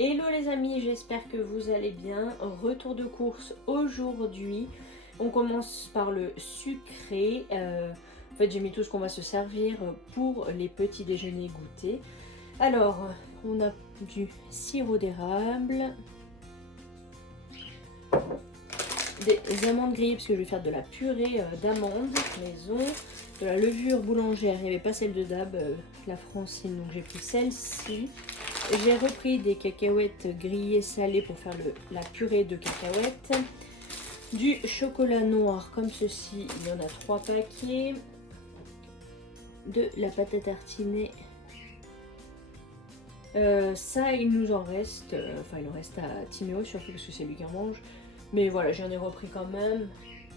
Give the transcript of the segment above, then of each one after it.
Hello les amis, j'espère que vous allez bien. Retour de course aujourd'hui. On commence par le sucré. En fait, j'ai mis tout ce qu'on va se servir pour les petits déjeuners goûter. Alors, on a du sirop d'érable, des amandes grillées parce que je vais faire de la purée d'amandes maison, de la levure boulangère. Il n'y avait pas celle de Dab, la Francine, donc j'ai pris celle-ci. J'ai repris des cacahuètes grillées salées pour faire la purée de cacahuètes. Du chocolat noir comme ceci, il y en a 3 paquets. De la pâte à tartiner. Ça, il nous en reste, enfin il en reste à Timéo surtout parce que c'est lui qui en mange. Mais voilà, j'en ai repris quand même.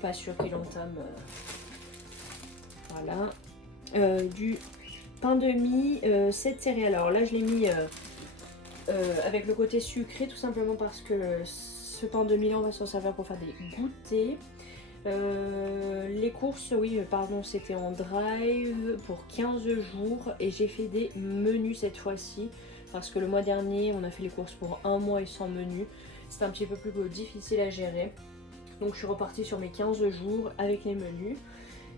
Pas sûr qu'il entame. Voilà. Du pain de mie, 7 céréales. Alors là, je l'ai mis avec le côté sucré, tout simplement parce que ce pain de mie là, on va s'en servir pour faire des goûters. Les courses, oui, pardon, c'était en drive pour 15 jours et j'ai fait des menus cette fois-ci parce que le mois dernier, on a fait les courses pour un mois et sans menu. C'était un petit peu plus difficile à gérer. Donc je suis repartie sur mes 15 jours avec les menus.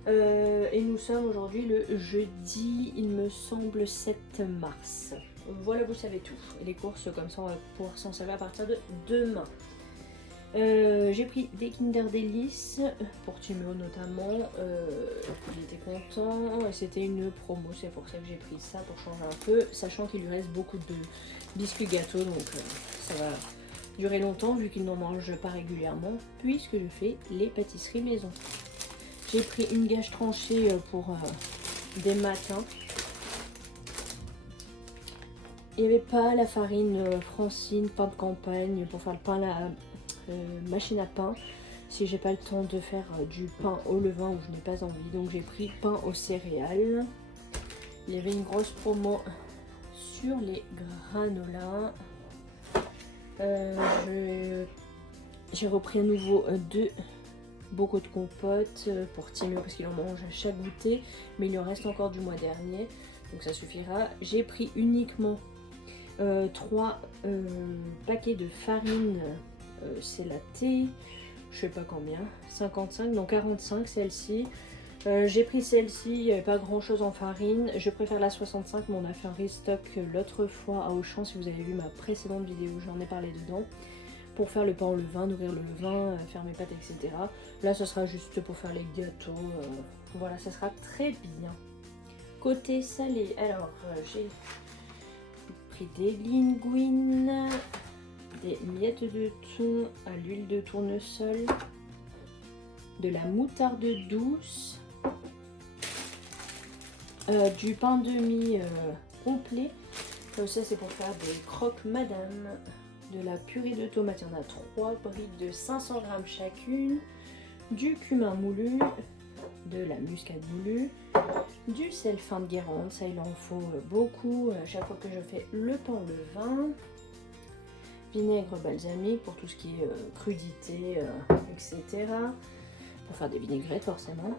Et nous sommes aujourd'hui le jeudi, il me semble, 7 mars. Voilà, vous savez tout. Et les courses, comme ça, on va pouvoir s'en servir à partir de demain. J'ai pris des Kinder Delice pour Timéo notamment. Il était content. C'était une promo, c'est pour ça que j'ai pris ça pour changer un peu. Sachant qu'il lui reste beaucoup de biscuits gâteaux, donc ça va durer longtemps vu qu'il n'en mange pas régulièrement, puisque je fais les pâtisseries maison. J'ai pris une gâche tranchée pour des matins. Il n'y avait pas la farine Francine, pain de campagne pour faire le pain à la machine à pain. Si j'ai pas le temps de faire du pain au levain ou je n'ai pas envie, donc j'ai pris pain aux céréales. Il y avait une grosse promo sur les granolas. J'ai repris à nouveau 2 bocaux de compote pour Timéo parce qu'il en mange à chaque goûter, mais il en reste encore du mois dernier, donc ça suffira. J'ai pris uniquement 3 paquets de farine, c'est la T, je sais pas combien, 55, donc 45 celle-ci. J'ai pris celle-ci, il n'y avait pas grand chose en farine, je préfère la 65 mais on a fait un restock l'autre fois à Auchan, si vous avez vu ma précédente vidéo, j'en ai parlé dedans. Pour faire le pain au levain, nourrir le levain, faire mes pâtes, etc. Là, ce sera juste pour faire les gâteaux. Voilà, ça sera très bien. Côté salé, alors j'ai pris des linguines, des miettes de thon à l'huile de tournesol, de la moutarde douce, du pain de mie complet. Ça, c'est pour faire des croques madame. De la purée de tomates, il y en a 3 briques de 500 g chacune, du cumin moulu, de la muscade moulue, du sel fin de Guérande, ça il en faut beaucoup à chaque fois que je fais le pain au levain, vinaigre balsamique pour tout ce qui est crudité, etc. Pour faire des vinaigrettes forcément,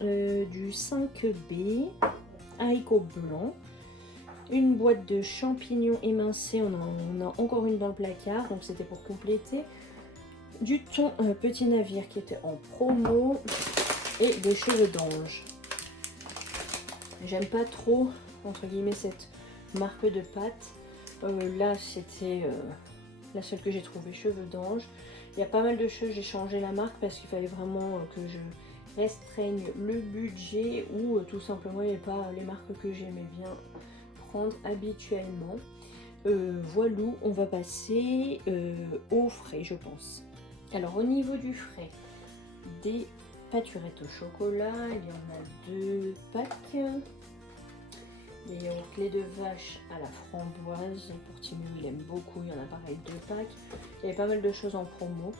du 5B, haricots blancs, une boîte de champignons émincés, on en a encore une dans le placard, donc c'était pour compléter. Du thon petit navire qui était en promo et des cheveux d'ange. J'aime pas trop, entre guillemets, cette marque de pâte. Là, c'était la seule que j'ai trouvée, cheveux d'ange. Il y a pas mal de choses, j'ai changé la marque parce qu'il fallait vraiment que je restreigne le budget ou tout simplement il n'y avait pas les marques que j'aimais bien prendre habituellement. Voilà, on va passer au frais, je pense. Alors au niveau du frais, des pâturettes au chocolat, il y en a 2 packs. Des yaourts lait de vache à la framboise, pour Timéo il aime beaucoup, il y en a pareil 2 packs. Il y avait pas mal de choses en promo,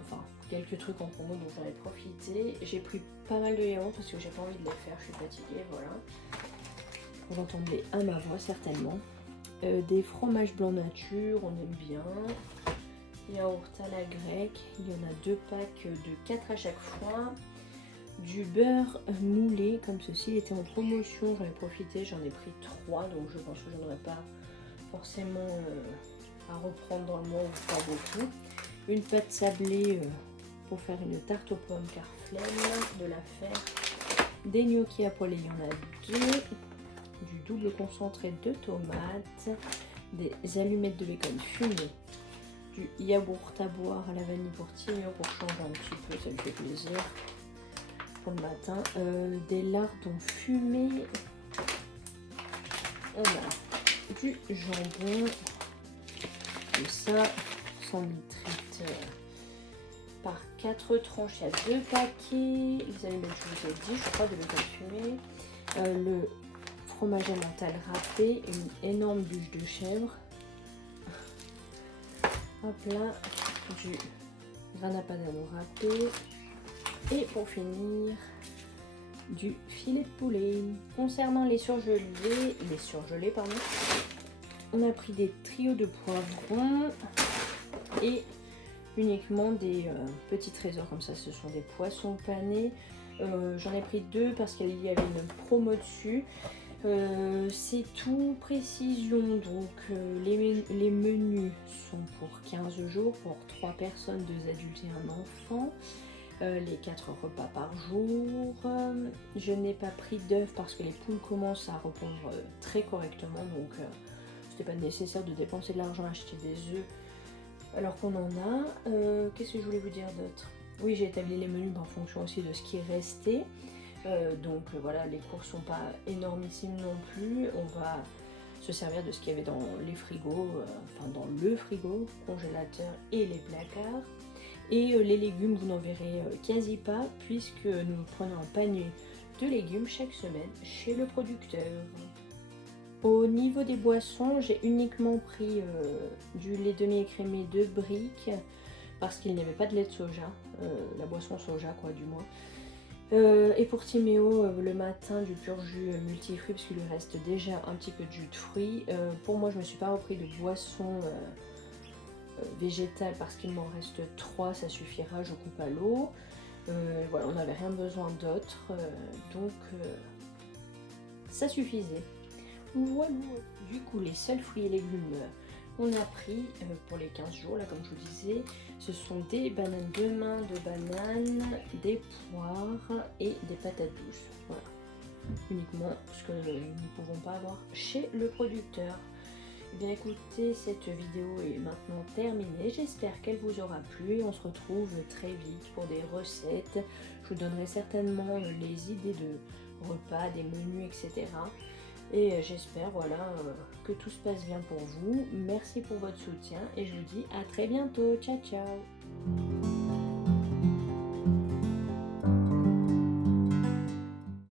enfin quelques trucs en promo dont j'en ai profité. J'ai pris pas mal de yaourts parce que j'ai pas envie de les faire, je suis fatiguée, voilà. Vous entendez à ma voix certainement. Des fromages blancs nature, on aime bien. Yaourt à la grecque, il y en a 2 packs de 4 à chaque fois. Du beurre moulé comme ceci, il était en promotion, j'en ai profité, j'en ai pris 3, donc je pense que j'en aurai pas forcément à reprendre dans le mois ou pas beaucoup. Une pâte sablée pour faire une tarte aux pommes car flemme de la faire. Des gnocchis à poêler, il y en a 2. Du double concentré de tomates. Des allumettes de bacon fumé. Du yaourt à boire à la vanille pour Timéo pour changer un petit peu, ça lui fait plaisir pour le matin. Des lardons fumés. On a du jambon, comme ça, 100 litres par 4 tranches, il y a 2 paquets. Les allumettes, je vous ai dit, je crois, de bacon fumé. Le fromage emmental râpé, une énorme bûche de chèvre. Hop là, du grana padano râpé. Et pour finir, du filet de poulet. Concernant les surgelés, pardon, on a pris des trios de poivrons et uniquement des petits trésors comme ça. Ce sont des poissons panés. J'en ai pris 2 parce qu'il y avait une promo dessus. C'est tout précision, donc les menus sont pour 15 jours pour 3 personnes, 2 adultes et un enfant. Les 4 repas par jour. Je n'ai pas pris d'œufs parce que les poules commencent à répondre très correctement, donc c'était pas nécessaire de dépenser de l'argent à acheter des œufs alors qu'on en a. Qu'est-ce que je voulais vous dire d'autre? Oui, j'ai établi les menus en fonction aussi de ce qui est resté. Donc voilà, les courses sont pas énormissimes non plus. On va se servir de ce qu'il y avait dans les frigos, enfin dans le frigo, congélateur et les placards. Et les légumes, vous n'en verrez quasi pas puisque nous prenons un panier de légumes chaque semaine chez le producteur. Au niveau des boissons, j'ai uniquement pris du lait demi-écrémé de brique parce qu'il n'y avait pas de lait de soja, la boisson soja quoi du moins. Et pour Timéo, le matin du pur jus multifruits parce qu'il lui reste déjà un petit peu de jus de fruits. Pour moi, je ne me suis pas repris de boisson végétale parce qu'il m'en reste 3, ça suffira, je coupe à l'eau. Voilà, on n'avait rien besoin d'autre, donc ça suffisait. Voilà. Du coup, les seuls fruits et légumes on a pris pour les 15 jours, là comme je vous disais, ce sont des bananes de main de bananes, des poires et des patates douces. Voilà. Uniquement ce que nous ne pouvons pas avoir chez le producteur. Eh bien écoutez, cette vidéo est maintenant terminée. J'espère qu'elle vous aura plu et on se retrouve très vite pour des recettes. Je vous donnerai certainement les idées de repas, des menus, etc. Et j'espère voilà, que tout se passe bien pour vous. Merci pour votre soutien et je vous dis à très bientôt. Ciao ciao.